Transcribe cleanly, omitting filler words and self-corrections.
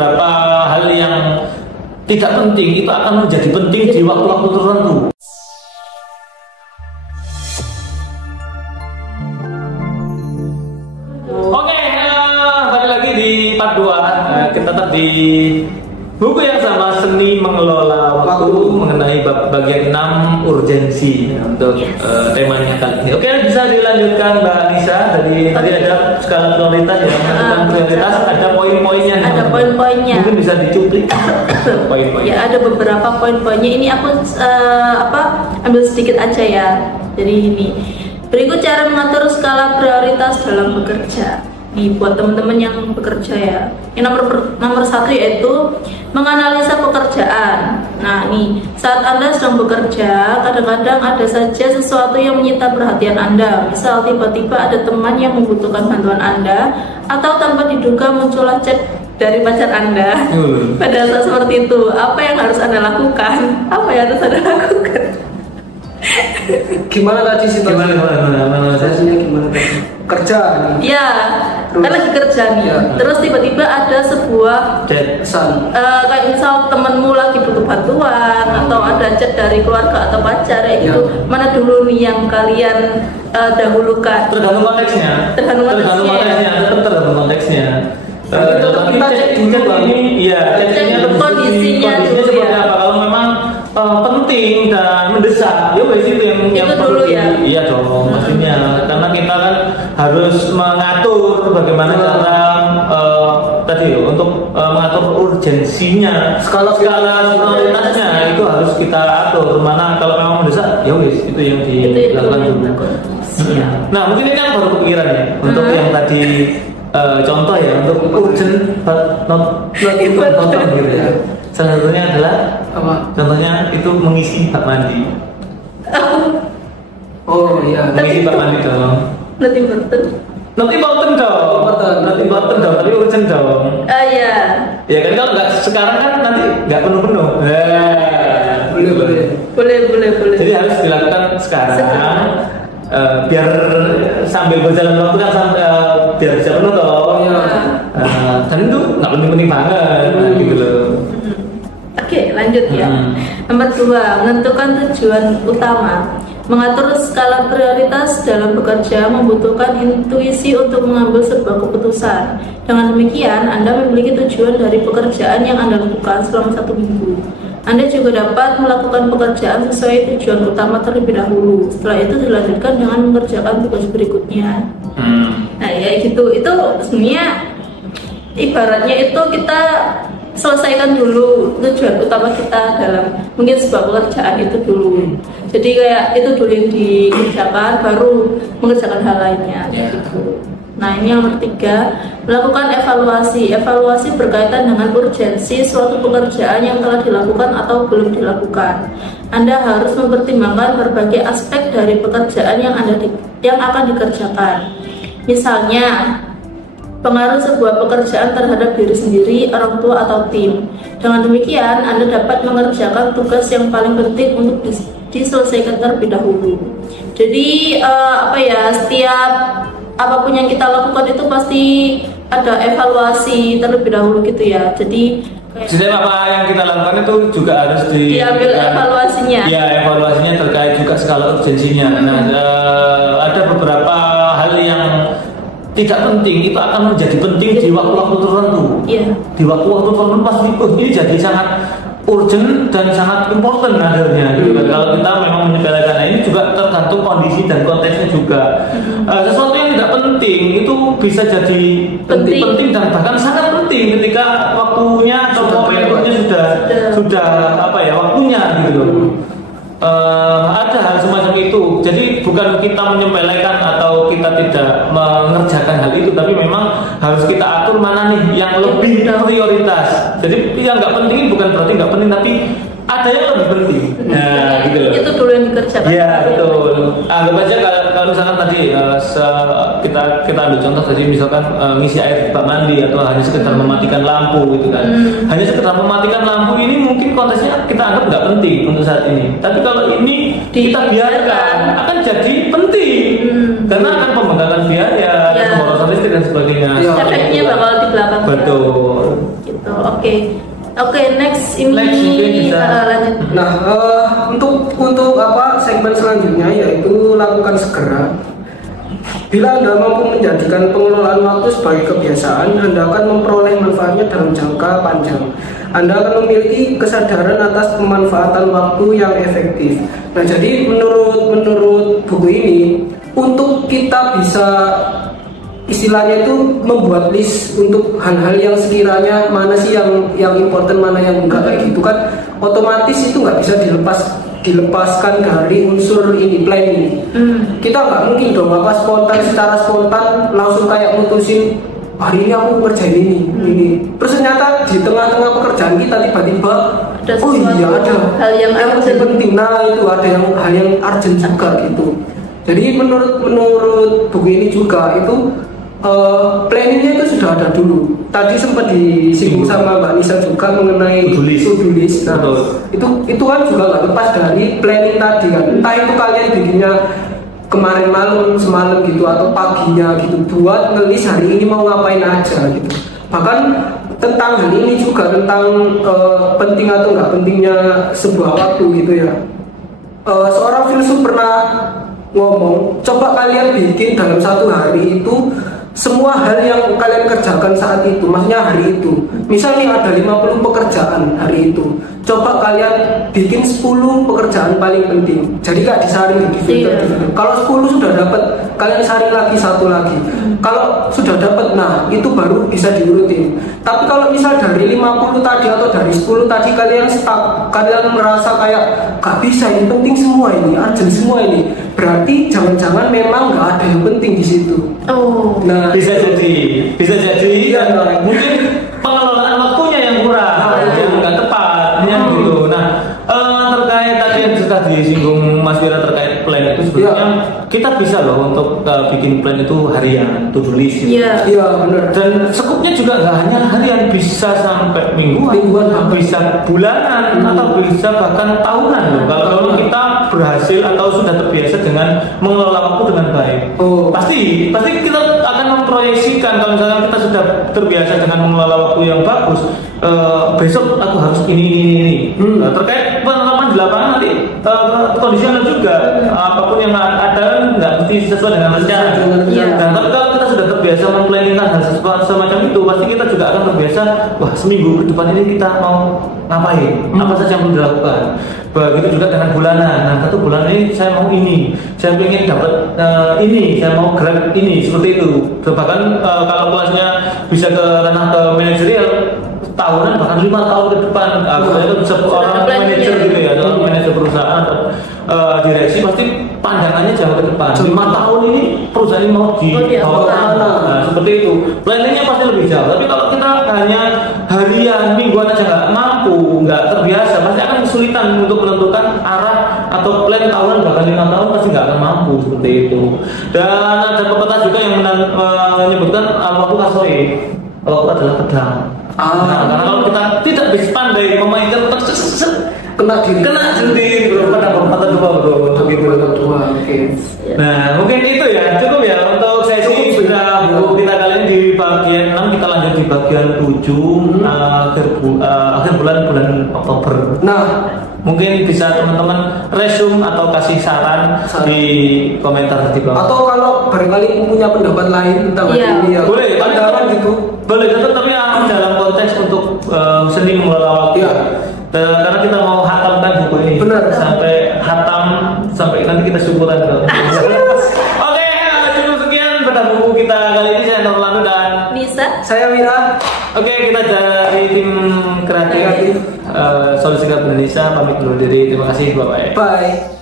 beberapa hal yang tidak penting itu akan menjadi penting di waktu-waktu tertentu. Oke, balik lagi di part 2. Kita tetap di buku yang sama, Seni Mengelola Waktu, mengenai bagian 6 urgensi untuk temanya kali ini. Oke, bisa dilanjutkan Mbak Nisa. Tadi ada skala prioritas ya, menentukan prioritas, ada poin-poinnya. Ada poin-poinnya. Mungkin bisa dicuplik poin-poinnya. Ya, ada beberapa poin-poinnya. Ini aku ambil sedikit aja ya. Jadi ini. Berikut cara mengatur skala prioritas dalam bekerja. Nih buat teman-teman yang bekerja ya. Yang nomor 1 yaitu menganalisa pekerjaan. Nah nih, saat Anda sedang bekerja, kadang-kadang ada saja sesuatu yang menyita perhatian Anda. Misal tiba-tiba ada teman yang membutuhkan bantuan Anda, atau tanpa diduga muncullah chat dari pacar Anda. Pada saat seperti itu, apa yang harus Anda lakukan? Apa yang harus Anda lakukan? Gimana tadi situasinya? Gimana tadi? Kerja nih. Ya, kan lagi kerja nih. Ya. Terus tiba-tiba ada sebuah pesan. Kayak misal temenmu lagi butuh bantuan, atau ada chat dari keluarga atau pacar kayak gitu. Mana dulu nih yang kalian dahulukan? Tergantung konteksnya. Tergantung konteksnya. Kita cek dulu ini, iya, kondisinya seperti apa. Kalau memang penting dan mendesak, ya wes itu yang dulu ya. Iya dong, pastinya. Karena kita kan harus mengatur bagaimana cara tadi untuk mengatur urgensinya, skala prioritasnya itu harus kita atur. Mana kalau memang mendesak, ya wes itu yang dilakukan dulu. Nah mungkin ini kan baru kepikiran ya untuk yang tadi. Contoh ya untuk urgent but not important gitu ya. Salah satunya adalah apa? Contohnya itu mengisi bak mandi. Oh iya, mengisi bak mandi dong. Not important dong, tapi urgent dong. Iya. Ya kan kalau nggak sekarang kan nanti nggak penuh. Boleh. Jadi harus dilakukan sekarang. Biar sambil berjalan waktu kan biar bisa penuh toh. Dan itu nggak penting-penting banget gitu loh. Oke, lanjut ya. Nomor 2, menentukan tujuan utama. Mengatur skala prioritas dalam bekerja membutuhkan intuisi untuk mengambil sebuah keputusan. Dengan demikian, Anda memiliki tujuan dari pekerjaan yang Anda lakukan selama 1 minggu. Anda juga dapat melakukan pekerjaan sesuai tujuan utama terlebih dahulu. Setelah itu dilanjutkan dengan mengerjakan tugas berikutnya. Nah ya gitu, itu sebenarnya ibaratnya itu kita selesaikan dulu tujuan utama kita dalam mungkin sebuah pekerjaan itu dulu. Jadi kayak itu dulu yang dikerjakan, baru mengerjakan hal lainnya gitu. Nah ini yang nomor 3, melakukan evaluasi. Evaluasi berkaitan dengan urgensi suatu pekerjaan yang telah dilakukan atau belum dilakukan. Anda harus mempertimbangkan berbagai aspek dari pekerjaan yang akan dikerjakan. Misalnya, pengaruh sebuah pekerjaan terhadap diri sendiri, orang tua, atau tim. Dengan demikian, Anda dapat mengerjakan tugas yang paling penting untuk diselesaikan terlebih dahulu. Jadi setiap apapun yang kita lakukan itu pasti ada evaluasi terlebih dahulu gitu ya. Jadi apa yang kita lakukan itu juga harus diambil evaluasinya. Ya, evaluasinya terkait juga skala urgensinya. Nah, ada beberapa hal yang tidak penting itu akan menjadi penting di waktu-waktu tertentu. Iya. Di waktu-waktu tertentu pasti ini jadi sangat urgent dan sangat important akhirnya. Kalau kita memang menyepelekan ini juga tergantung kondisi dan konteksnya juga. Sesuatu yang tidak penting itu bisa jadi penting dan bahkan sangat penting ketika waktunya atau momennya sudah waktunya gitu loh. Ada hal semacam itu. Jadi bukan kita menyepelekan atau kita tidak mengerjakan hal itu, tapi memang harus kita atur mana nih yang lebih prioritas. Jadi yang nggak penting bukan berarti nggak penting, tapi ada yang lebih penting. Nah, gitu loh. Itu dulu yang dikerjakan. Iya, betul. Anggap aja kalau misalkan tadi kita ambil contoh tadi misalkan ngisi air di bak mandi atau hanya sekedar mematikan lampu gitu kan. Hanya sekedar mematikan lampu ini mungkin konteksnya kita anggap nggak penting untuk saat ini. Tapi kalau ini kita biarkan akan jadi penting. Karena akan pembengkakan biaya, pemborosan listrik dan sebagainya. Efeknya bakal di belakang. Betul. Gitu. Oke, next ini lanjut. Nah, untuk segmen selanjutnya yaitu lakukan segera. Bila Anda mampu menjadikan pengelolaan waktu sebagai kebiasaan, Anda akan memperoleh manfaatnya dalam jangka panjang. Anda akan memiliki kesadaran atas pemanfaatan waktu yang efektif. Nah, jadi menurut buku ini, untuk kita bisa istilahnya itu membuat list untuk hal-hal yang sekiranya mana sih yang important, mana yang enggak, kayak gitu kan, otomatis itu nggak bisa dilepaskan dari unsur ini, planning. Kita nggak mungkin dong secara spontan langsung kayak mutusin hari ini aku ngerjain ini. Terus ternyata di tengah-tengah pekerjaan kita tiba-tiba ada hal yang penting. Nah, itu ada hal yang urgent juga gitu. Jadi menurut buku ini juga itu planningnya itu sudah ada dulu. Tadi sempat disinggung sama Mbak Nisa juga mengenai to-do list. Nah, itu kan juga nggak lepas dari planning tadi kan. Entah itu kalian bikinnya kemarin malam, semalam gitu, atau paginya gitu, buat ngelis hari ini mau ngapain aja gitu. Bahkan tentang hal ini juga, tentang penting atau nggak pentingnya sebuah waktu gitu ya. Seorang filsuf pernah ngomong, coba kalian bikin dalam satu hari itu semua hal yang kalian kerjakan saat itu, maksudnya hari itu. Misalnya ada 50 pekerjaan hari itu, coba kalian bikin 10 pekerjaan paling penting. Jadi gak disaring, di filter. Kalau 10 sudah dapat, kalian saring lagi satu lagi. Kalau sudah dapat, nah itu baru bisa diurutin. Tapi kalau misal dari 50 tadi atau dari 10 tadi kalian stuck, kalian merasa kayak gak bisa, ini penting semua ini, urgent semua ini, berarti jangan-jangan memang gak ada yang penting di situ. Nah, bisa jadi ya, mungkin pengelolaan waktunya yang kurang, yang nggak tepat, gitu. Nah, terkait tadi yang sudah disinggung Mas Wira terkait plan itu, sebenarnya kita bisa loh untuk bikin plan itu harian, to-do list. Iya, benar. Dan sekupnya juga nggak hanya harian, bisa sampai mingguan, bisa bulanan, atau bisa bahkan tahunan loh. Kalau kita berhasil atau sudah terbiasa dengan mengelola waktu dengan baik, pasti kita akan memproyeksikan. Kalau misalnya kita sudah terbiasa dengan mengelola waktu yang bagus, besok aku harus ini. Terkait pengalaman di lapangan nanti kondisional juga, apapun yang ada nggak mesti sesuai dengan rencana. Dan tapi kalau kita sudah terbiasa memplanningkan hal semacam itu, pasti kita juga akan terbiasa. Wah, seminggu ke depan ini kita mau ngapain, apa saja yang perlu dilakukan. Begitu juga dengan bulanan. Nah, satu bulan ini saya mau ini, saya ingin dapat ini, saya mau gerak ini, seperti itu. Bahkan kalau kelasnya bisa ke ranah ke manajerial, tahunan bahkan 5 tahun ke depan. Saya itu seorang manajer gitu ya, atau manajer perusahaan atau direksi, pasti pandangannya jauh ke depan. 5 tahun ini perusahaan ini mau dibawa kemana? Nah, seperti itu. Planningnya pasti lebih jauh. Tapi kalau kita hanya harian, mingguan aja nggak mampu, nggak terbiasa, pasti akan kesulitan untuk menentukan arah atau plan tahunan, bahkan 5 tahun pasti nggak akan mampu seperti itu. Dan ada pepatah juga yang menyebutkan waktu kasoi, waktu adalah pedang. Karena kalau kita tidak bisa pandai memainkan kena sendiri bro, pada pepatah dua. Nah, mungkin itu ya, cukup ya untuk sesi sudah buku kita kali ini di bagian 6. Kita lanjut di bagian 7, akhir bulan Oktober. Nah, mungkin bisa teman-teman resume atau kasih saran di komentar di bawah. Atau kalau barangkali punya pendapat lain tentang ini ya, boleh pandangan gitu. Boleh, tapi dalam konteks untuk seni mengelola waktu. Karena kita mau hatamkan buku ini. Benar. Sampai nanti kita syukuran. Oke, cukup sekian pada buku kita kali ini. Saya Norlando dan Nisa. Saya Wira. Oke, kita dari tim kreatif Solusi Indonesia pamit undur diri. Terima kasih, bye.